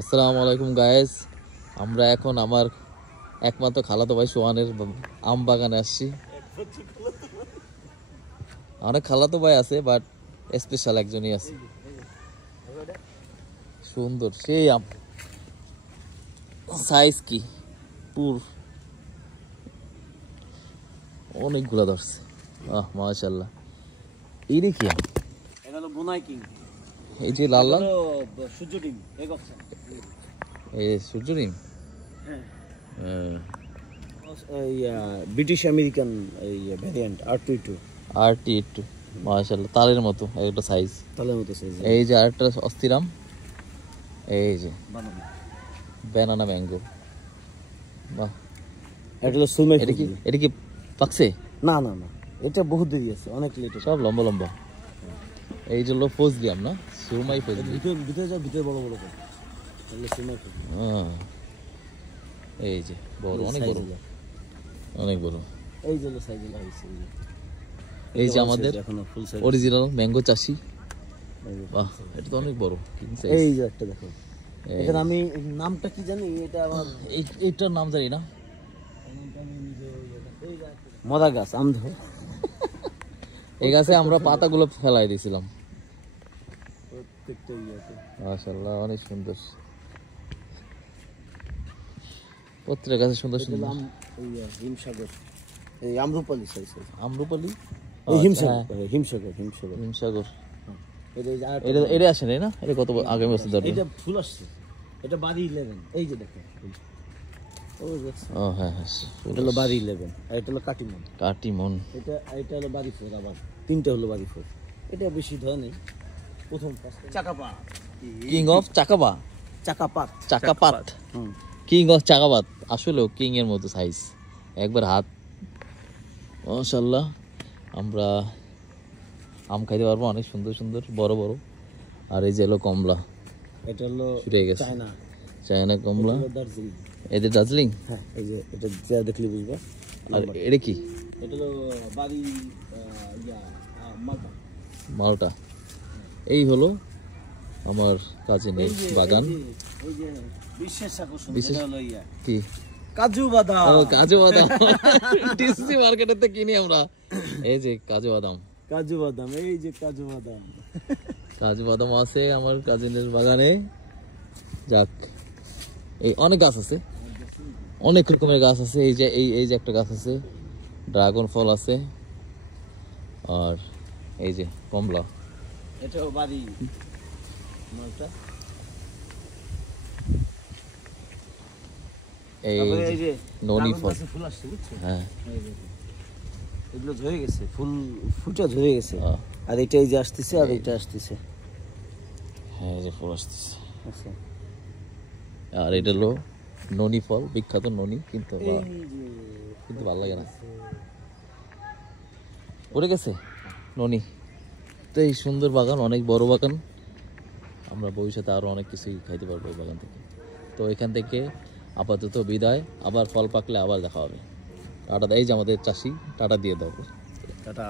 আসসালামু আলাইকুম গাইস, আমরা এখন আমার একমাত্র খালাতো ভাই সোহানের আম বাগানে আসছি। অনেক খালাতো ভাই আছে, বাট স্পেশাল একজনই আছে। সুন্দর সেই আম, সাইজ কি পুর অনেকগুলা ধরছে। মাশাআল্লাহ। এই দেখি আম, এটা হলো বোনাই কিং। এই যে লাল লাল সূর্য ডিম এই গছটা, এই সূর্য ডিম। হ্যাঁ হ্যাঁ, এই ব্রিটিশ আমেরিকান এই ভ্যারিয়েন্ট R22 RT2 মাশাআল্লাহ, তালের মতো একটা সাইজ, তালের মতো সাইজ। এই যে আরেকটা অস্থির আম, এই যে বানানা, ব্যানানা ম্যাঙ্গো। বাহ, এটা হলো সুরমাই। এটা কি পাকছে? না না না, এটা বহুত দেরি আছে, অনেক লেট। সব লম্বা লম্বা। এই যে ফজলি আম না, সুরমাই ফজলি। ভিতরে যাও, ভিতরে বড় বড় করে তাহলে সুরমাই ফজলি। এই যে বড়, অনেক বড়, অনেক বড়। এই যে হলো সাইজ হইছে। এই যে আমাদের এখনো ফুল সাইজ অরিজিনাল ম্যাঙ্গো চাষি। বাহ, এটা তো অনেক বড়। এই যে একটা দেখো, এটার আমি নামটা কি জানি, এটা আমার এইটার নাম জানি না। মদা গাছ, আম ধর। এই গাছে আমরা পাতাগুলো ফেলাই দিয়েছিলাম। প্রত্যেকটা ইয়াতে মাশাআল্লাহ, অনেক সুন্দর। প্রত্যেকটা গাছে সুন্দর সুন্দর। হিমসাগর, এই আমরুপালি সাইজ। আমরুপালি, হিমসাগর। হিমসাগর। এটা এটা আসে নাই না? এটা কত আগামী বছর ধরে? এটা ফুল আসছে, এটা বাড়ি 11। এই যে দেখো, ও হ্যাঁ হ্যাঁ, এটা হলো বাড়ি 11, আর এটা হলো কাটিমন। কাটিমন, এটা হলো বাড়ি 4, আবার তিনটা হলো বাড়ি 4। এটা বেশি ধরে নেই। প্রথম চাকাপাত, কিং অফ চাকাবা, চাকাপাত, কিং অফ চাকাপাত। আসলেও কিং এর মতো সাইজ, একবার হাত। মাশাআল্লাহ, আমরা আম খাইতে পারবো, অনেক সুন্দর সুন্দর বড় বড়। আর এই যে হলো কমলা, এটা হলো শুকিয়ে গেছে, চায়না কমলা। দার্জিলিং, এদের দার্জিলিং। হ্যাঁ এই যে এটা যা দেখলে বুঝবে। আর এটা কি? এটা হলো বাড়ি মালটা। মালটা। এই হলো আমার কাজিনের বাগান। এই যে বিশেষ আকর্ষণ, বিশেষ এটা হলো কি? কাজু বাদাম। ও কাজু বাদাম, টিসি মার্কেটেতে কিনি আমরা। এই যে কাজু বাদাম, এই যে কাজু বাদাম। কাজু বাদাম আছে আমার কাজিনের বাগানে। যাক, এই অনেক গাছ আছে, অনেক রকমের গাছ আছে। এই যে এই যে একটা গাছ আছে, ড্রাগন ফল আছে। আর এই যে কমলা, এটাও বাড়ি মালটা। এই যে ননি ফল। ফুল আসছে, বুঝছো? হ্যাঁ, এগুলো ঝরে গেছে, ফুল ফুটা ঝরে গেছে। আর এটা এই যে আসতেছে, আর এটা আসতেছে। হ্যাঁ, এই যে ফুল আসতেছে। আচ্ছা, আর এটা হলো ননি ফল, বিখ্যাত ননি, কিন্তু ভালো লাগে না, পড়ে গেছে ননি। তো এই সুন্দর বাগান, অনেক বড় বাগান। আমরা ভবিষ্যতে আরো অনেক কিছুই খাইতে পারবো এই বাগান থেকে। তো এখান থেকে আপাতত বিদায়, আবার ফল পাকলে আবার দেখা হবে। টাটা। এই যে আমাদের চাষি, টাটা দিয়ে দাও। টাটা।